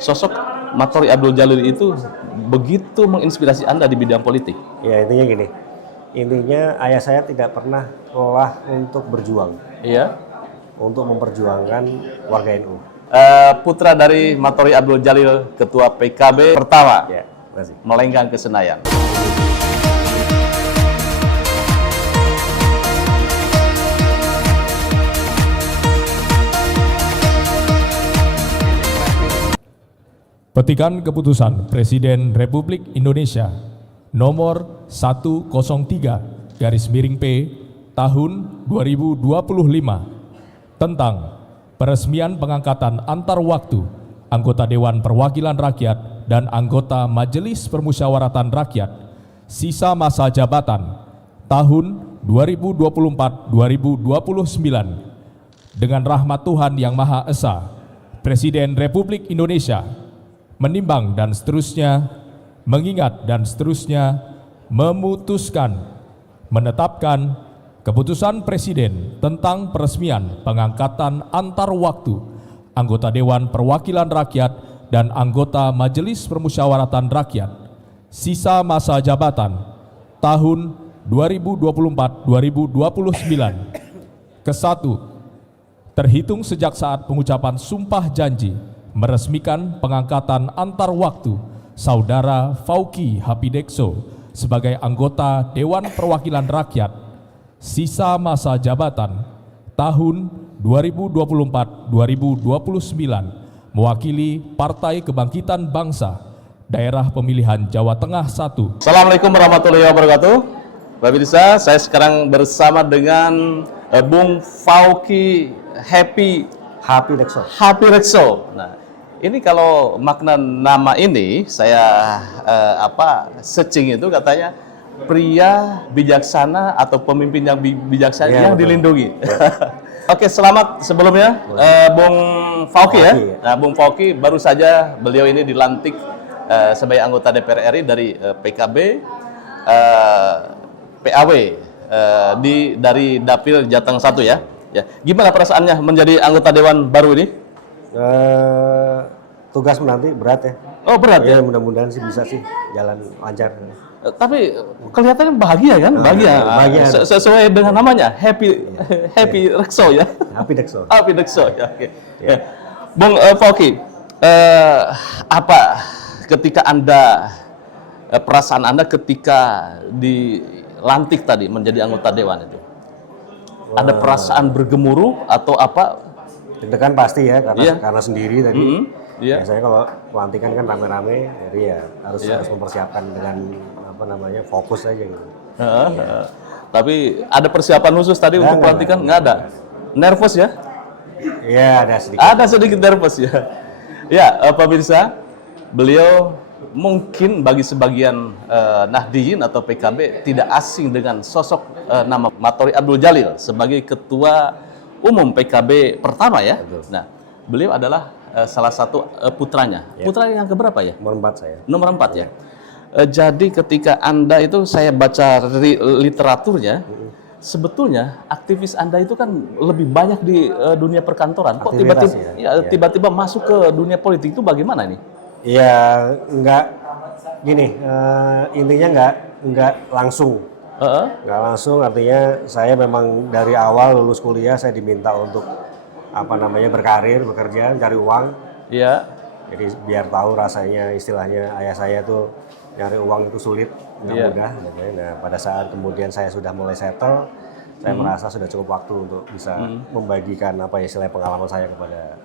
sosok Matori Abdul Jalil itu begitu menginspirasi Anda di bidang politik? Ya intinya gini, intinya ayah saya tidak pernah lelah untuk berjuang, Iya. untuk memperjuangkan warga NU. Putra dari Matori Abdul Jalil, Ketua PKB pertama, Ya, terima kasih. melenggang ke Senayan. Petikan keputusan Presiden Republik Indonesia nomor 103/P tahun 2025 tentang peresmian pengangkatan antar waktu anggota Dewan Perwakilan Rakyat dan anggota Majelis Permusyawaratan Rakyat sisa masa jabatan tahun 2024-2029 dengan rahmat Tuhan Yang Maha Esa, Presiden Republik Indonesia menimbang dan seterusnya, mengingat dan seterusnya, memutuskan, menetapkan keputusan Presiden tentang peresmian pengangkatan antar waktu anggota Dewan Perwakilan Rakyat dan anggota Majelis Permusyawaratan Rakyat sisa masa jabatan tahun 2024-2029. Kesatu, terhitung sejak saat pengucapan sumpah janji meresmikan pengangkatan antar waktu Saudara Fauki Hapidekso sebagai anggota Dewan Perwakilan Rakyat sisa masa jabatan tahun 2024-2029 mewakili Partai Kebangkitan Bangsa Daerah Pemilihan Jawa Tengah 1. Assalamualaikum warahmatullahi wabarakatuh. Bapak Bisa, saya sekarang bersama dengan Bung Fauki Hapidekso. Nah, ini kalau makna nama ini saya searching itu katanya pria bijaksana atau pemimpin yang bijaksana yang betul. dilindungi. Oke, selamat sebelumnya Bung Fauki ya. Nah, Bung Fauki baru saja beliau ini dilantik sebagai anggota DPR RI dari PKB PAW dari Dapil Jateng 1 ya. Ya, gimana perasaannya menjadi anggota dewan baru ini? Tugas menanti berat ya. Oh, berat ya. Mudah-mudahan sih bisa sih jalan lancar. Tapi kelihatannya bahagia kan? Bahagia. Sesuai dengan namanya, Happy Rekso ya. Hapidekso. Hapidekso ya. Oke. Ya. Bung Fauki, apa ketika perasaan Anda ketika dilantik tadi menjadi anggota dewan itu? Ada perasaan bergemuruh atau apa? Deg-degan pasti ya, karena sendiri tadi. Iya. Biasanya kalau pelantikan kan rame-rame, jadi ya harus mempersiapkan dengan fokus aja gitu. Tapi ada persiapan khusus tadi untuk pelantikan? Nggak ada. Nervous ya? Iya, ada sedikit. Ada sedikit nervous ya. Ya, pemirsa, beliau mungkin bagi sebagian Nahdliyin atau PKB tidak asing dengan sosok nama Matori Abdul Jalil sebagai Ketua Umum PKB pertama ya. Betul. Nah, beliau adalah salah satu putranya. Ya. Putra yang keberapa ya? Nomor 4 saya. Nomor 4 ya. Jadi ketika Anda itu, saya baca literaturnya, sebetulnya aktivis Anda itu kan lebih banyak di dunia perkantoran. Kok tiba-tiba masuk ke dunia politik itu bagaimana nih? Iya, intinya nggak langsung. Nggak langsung, artinya saya memang dari awal lulus kuliah saya diminta untuk berkarir, bekerja, cari uang. Iya. Jadi biar tahu rasanya, istilahnya ayah saya tuh nyari uang itu sulit, nggak mudah. Nah, pada saat kemudian saya sudah mulai settle, saya merasa sudah cukup waktu untuk bisa membagikan istilahnya pengalaman saya kepada.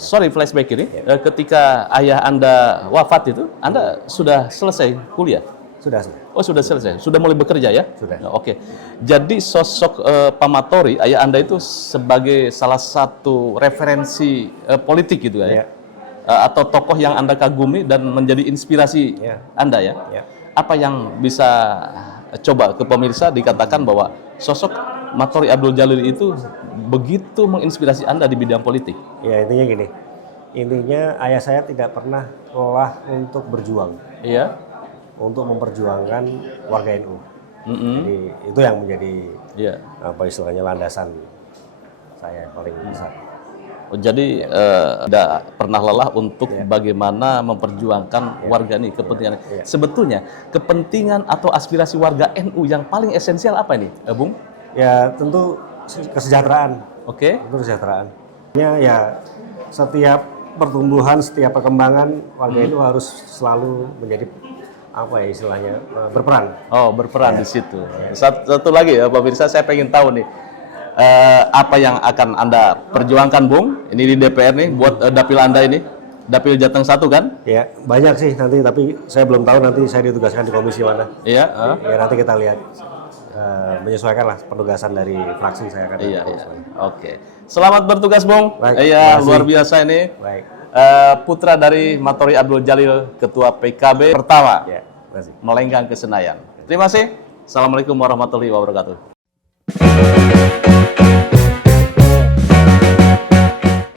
Sorry flashback ini, ketika ayah Anda wafat itu, Anda sudah selesai kuliah? Sudah. Oh, sudah selesai, sudah mulai bekerja ya? Sudah. Nah, oke. Jadi sosok Pak Matori, ayah Anda itu sebagai salah satu referensi politik gitu ya? Atau tokoh yang Anda kagumi dan menjadi inspirasi Anda ya? Apa yang bisa coba ke pemirsa dikatakan bahwa sosok Matori Abdul Jalil itu begitu menginspirasi Anda di bidang politik? Ya intinya gini, ayah saya tidak pernah lelah untuk berjuang. Iya. Untuk memperjuangkan warga NU. Jadi itu yang menjadi istilahnya landasan saya yang paling besar. Jadi tidak pernah lelah untuk bagaimana memperjuangkan warga ini, kepentingan. Sebetulnya kepentingan atau aspirasi warga NU yang paling esensial apa ini, Bung? Ya tentu kesejahteraan. Oke. Tentu kesejahteraan. Ya setiap pertumbuhan, setiap perkembangan warga itu harus selalu menjadi apa ya istilahnya berperan. Oh, berperan di situ. Satu lagi ya, pemirsa, saya pengen tahu nih. Apa yang akan Anda perjuangkan, Bung? Ini di DPR nih, buat dapil Anda ini, dapil Jateng 1 kan? Ya, banyak sih nanti, tapi saya belum tahu nanti saya ditugaskan di komisi mana. Iya. Ya nanti kita lihat, menyesuaikan lah penugasan dari fraksi saya akan. Iya. Oke. Selamat bertugas, Bung. Baik, Iya, terima kasih. luar biasa ini. Baik. Putra dari Matori Abdul Jalil, Ketua PKB pertama, Ya, terima kasih. melenggang ke Senayan. Terima kasih. Assalamualaikum warahmatullahi wabarakatuh.